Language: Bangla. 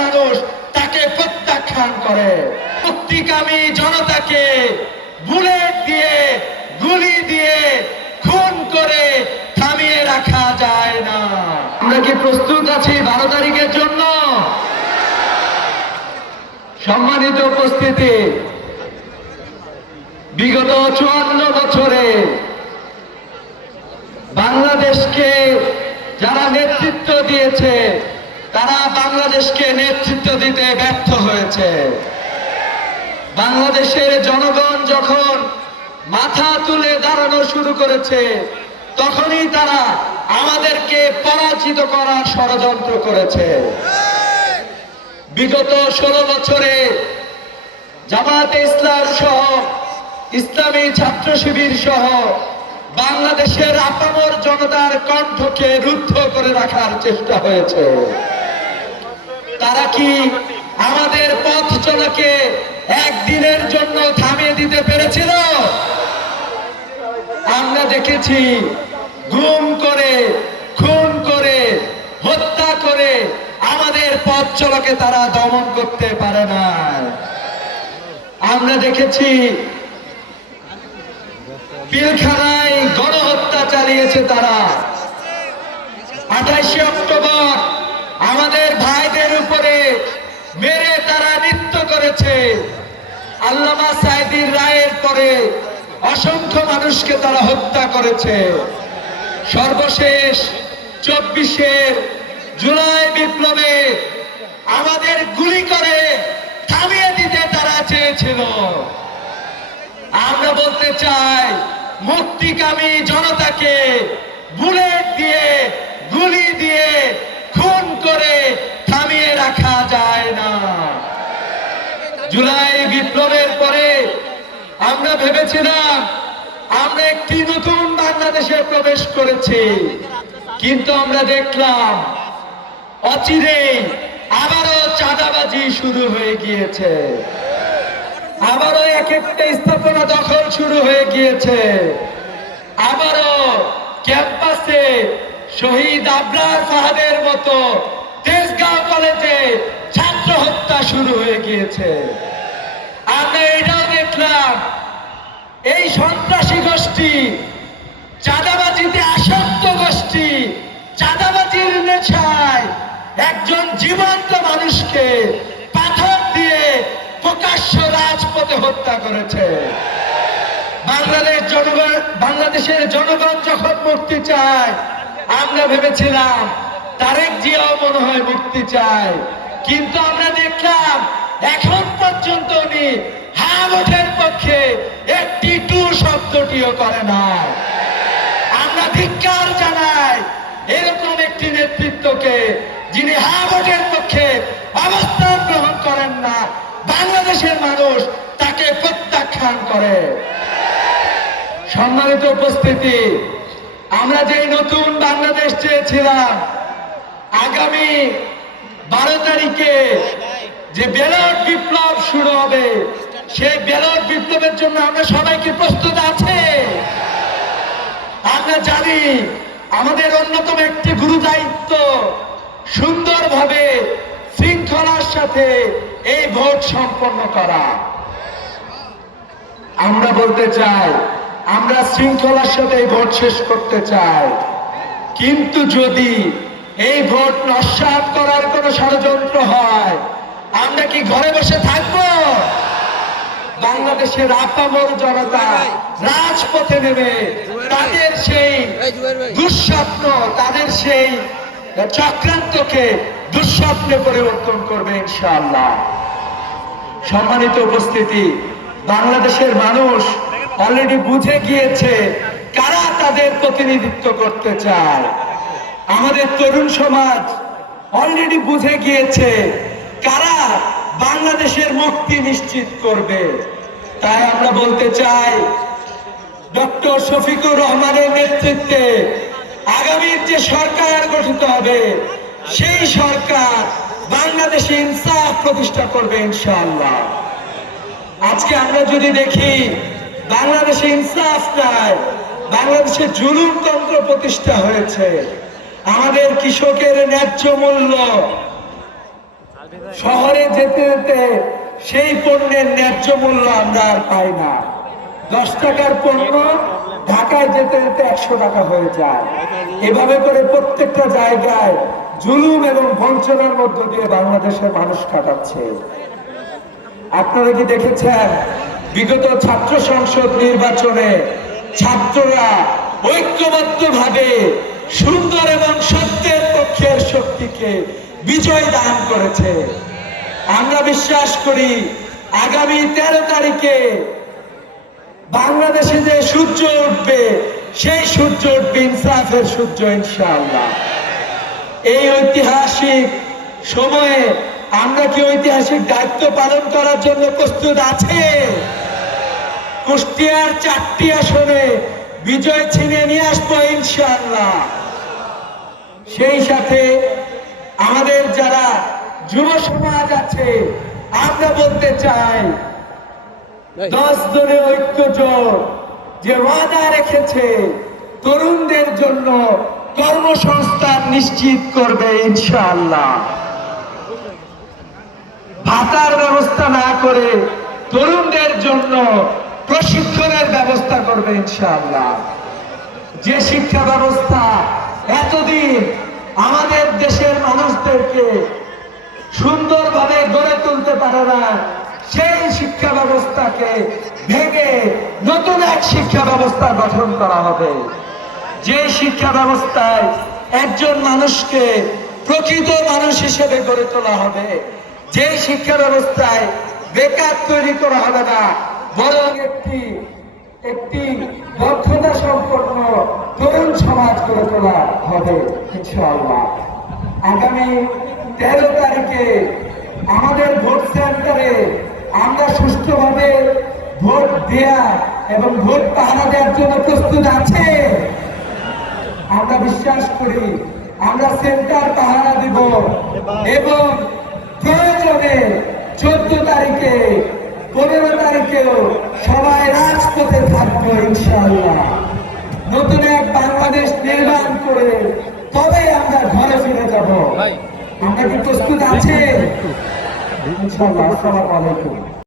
মানুষ তাকে প্রত্যাখ্যান করে। মুক্তিকামী জনতাকে বুলেট দিয়ে, গুলি দিয়ে, খুন করে থামিয়ে রাখা যায় না। আমরা কি প্রস্তুত আছি 12 তারিখের জন্য? সম্মানিত উপস্থিতি, বিগত 54 বছরে বাংলাদেশকে যারা নেতৃত্ব দিয়েছে তারা বাংলাদেশকে নেতৃত্ব দিতে ব্যর্থ হয়েছে। বাংলাদেশের জনগণ যখন মাথা তুলে দাঁড়ানো শুরু করেছে তখনই তারা আমাদেরকে পরাজিত করার ষড়যন্ত্র করেছে। বিগত 16 বছরে জামায়াতে ইসলাম সহ ইসলামী ছাত্র শিবির সহ বাংলাদেশের আপামর জনতার কণ্ঠকে রুদ্ধ করে রাখার চেষ্টা হয়েছে। তারা কি আমাদের পথ চলাকে একদিনের জন্য থামিয়ে দিতে পেরেছিল? আমরা দেখেছি গুম করে, খুন করে, হত্যা করে আমাদের পথ চলাকে তারা দমন করতে পারে না। আমরা দেখেছি পিলখানায় গণহত্যা চালিয়েছে তারা। 28শে অক্টোবর আমাদের ভাইদের উপরে মেরে তারা নৃত্য করেছে। আল্লামা সাঈদীর রায়ের পরে অসংখ্য মানুষকে তারা হত্যা করেছে। সর্বশেষ 24 জুলাই বিপ্লবে আমাদের গুলি করে থামিয়ে দিতে তারা চেয়েছিল। আমরা বলতে চাই, মুক্তিকামী জনতাকে বুলেট দিয়ে, গুলি দিয়ে, খুন করে থামিয়ে রাখা যায় না। জুলাই বিপ্লবের পরে আমরা ভেবেছিলাম আমরা একটি নতুন বাংলাদেশে প্রবেশ করেছি, কিন্তু আমরা দেখলাম অচিরেই আবারও চাঁদাবাজি শুরু হয়ে গিয়েছে। আবারও এক একটা স্থাপনা দখল শুরু হয়ে গিয়েছে। আবারও ক্যাম্পাসে শহীদ আবরার ফাহাদের মতো তেজগাঁও কলেজে ছাত্র হত্যা শুরু হয়ে গিয়েছে। আমরা এটাও দেখলাম এই সন্ত্রাসী গোষ্ঠী, চাঁদাবাজিতে আসক্ত গোষ্ঠী, চাঁদাবাজির নেশায় একজন জীবন্ত মানুষকে পাথর দিয়ে প্রকাশ্য রাজপথে হত্যা করেছে। বাংলাদেশের জনগণ যখন মুক্তি চায়, আমরা ভেবেছিলাম তারেক জিয়াও মনে হয় মুক্তি চায়, কিন্তু আমরা দেখলাম এখন পর্যন্ত উনি হ্যাঁ ভোটের পক্ষে একটি টু শব্দটিও করে না। আমরা ধিক্কার জানাই এরকম একটি নেতৃত্বকে, যিনি হ্যাঁ ভোটের পক্ষে অবস্থান গ্রহণ করেন না। বাংলাদেশের মানুষ তাকে প্রত্যাখ্যান করে। সম্মানিত উপস্থিতি, আমরা যে নতুন বাংলাদেশ চেয়েছিলাম, আগামী 12 তারিখে যে ব্যালট বিপ্লব শুরু হবে, সেই ব্যালট বিপ্লবের জন্য আমরা সবাইকে প্রস্তুত আছে। আমরা জানি আমাদের অন্যতম একটি গুরু দায়িত্ব সুন্দরভাবে শৃঙ্খলার সাথে এই ভোট সম্পন্ন করা। আমরা বলতে চাই আমরা শৃঙ্খলার সাথে এই ভোট শেষ করতে চাই, কিন্তু যদি এই ভোট নস্যাৎ করার কোন ষড়যন্ত্র হয়, আমরা কি ঘরে বসে থাকব? বাংলাদেশের আপামর জনতা রাজপথে নেমে তাদের সেই দুঃস্বপ্ন, তাদের সেই চক্রান্তকে দুঃস্বপ্নে পরিবর্তন করবে ইনশাআল্লাহ। সম্মানিত উপস্থিতি, বাংলাদেশের মানুষ অলরেডি বুঝে গিয়েছে কারা তাদের প্রতিনিধিত্ব করতে চায়। আমাদের তরুণ সমাজ অলরেডি বুঝে গিয়েছে কারা বাংলাদেশের মুক্তি নিশ্চিত করবে। তাই আমরা বলতে চাই, ডক্টর শফিকুর রহমানের নেতৃত্বে আগামীর যে সরকার গঠিত হবে, সেই সরকার বাংলাদেশে ইনসাফ প্রতিষ্ঠা করবে ইনশাআল্লাহ। আজকে আমরা যদি দেখি বাংলাদেশে ইনসাফ নাই, বাংলাদেশে জুলুমতন্ত্র প্রতিষ্ঠা হয়েছে। আমাদের কৃষকের ন্যায্য মূল্য শহরে যেতে যেতে সেই পণ্যের ন্যায্য মূল্য আমরা আর পাই না। 10 টাকার পণ্য ঢাকায় যেতে যেতে 100 টাকা হয়ে যায়। এভাবে করে প্রত্যেকটা জায়গায় জুলুম এবং বঞ্চনার মধ্য দিয়ে বাংলাদেশের মানুষ কাটাচ্ছে। আপনারা কি দেখেছেন বিগত ছাত্র সংসদ নির্বাচনে ছাত্ররা ঐক্যবদ্ধভাবে সুন্দর এবং সত্যের পক্ষের শক্তিকে বিজয় দান করেছে। আমরা বিশ্বাস করি আগামী 13 তারিখে বাংলাদেশে যে সূর্য উঠবে সেই সূর্য উঠবে ইনসাফের সূর্য ইনশাআল্লাহ। এই ঐতিহাসিক সময়ে আমরা কি ঐতিহাসিক দায়িত্ব পালন করার জন্য প্রস্তুত আছে? কুষ্টিয়ার 4টি আসনে বিজয় ছিনিয়ে নিয়ে আসবো ইনশাআল্লাহ। সেই সাথে আমাদের যারা যুব সমাজ আছে আমরা বলতে চাই 10 দলীয় ঐক্য জোট যে ওয়াদা রেখেছে তরুণদের জন্য কর্মসংস্থান নিশ্চিত করবে ইনশাআল্লাহ। ভাতার ব্যবস্থা না করে তরুণদের জন্য প্রশিক্ষণের ব্যবস্থা করবে ইনশাআল্লাহ। যে শিক্ষা ব্যবস্থা এতদিন আমাদের দেশের মানুষদেরকে সুন্দরভাবে গড়ে তুলতে পারে না, সেই শিক্ষা ব্যবস্থাকে ভেঙে নতুন এক শিক্ষা ব্যবস্থা গঠন করা হবে। যে শিক্ষা ব্যবস্থায় একজন মানুষকে প্রকৃত মানুষ হিসেবে গড়ে তোলা হবে, যে শিক্ষা ব্যবস্থায় বেকার তৈরি করা হবে না, বরং একটি দক্ষতা সম্পন্ন তরুণ সমাজ গড়ে তোলা হবে ইনশাআল্লাহ। আগামী 13 তারিখে আমাদের ভোট সেন্টারে আমরা সুষ্ঠুভাবে ভোট দেয়া এবং ভোট পাহারা দেওয়ার জন্য প্রস্তুত আছে। আমরা বিশ্বাস করি আমরা সেন্টার পাহারা দিব এবং প্রয়োজনে 14 তারিখে 15 তারিখেও সবাই রাজপথে থাকবো ইনশাআল্লাহ। নতুন এক বাংলাদেশ নির্মাণ করে তবেই আমরা ঘরে ফিরে যাব। আমরা কি প্রস্তুত আছে? ইনশাআল্লাহ। আসসালামু আলাইকুম।